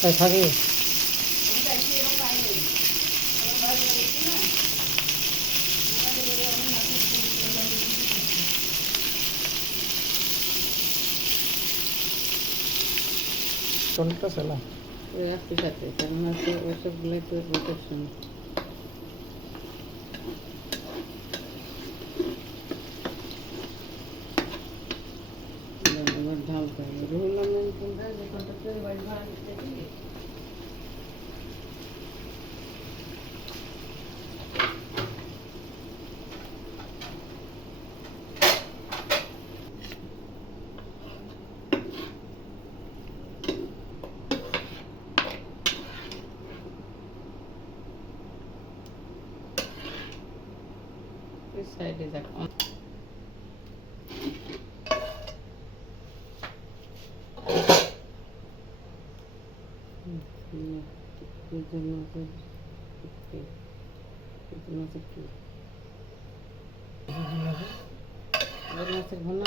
তাই থাকে চলতেছে না ওই আসতে সাথে কারণ আছে ওসবগুলোই তো রোটেশন এবার ঢাল করে রুহুল আমিন কোনটা যে কন্ট্রাক্টর বাড়ি ভাড়া নিতে দিবি this side is like on মাছের ঘন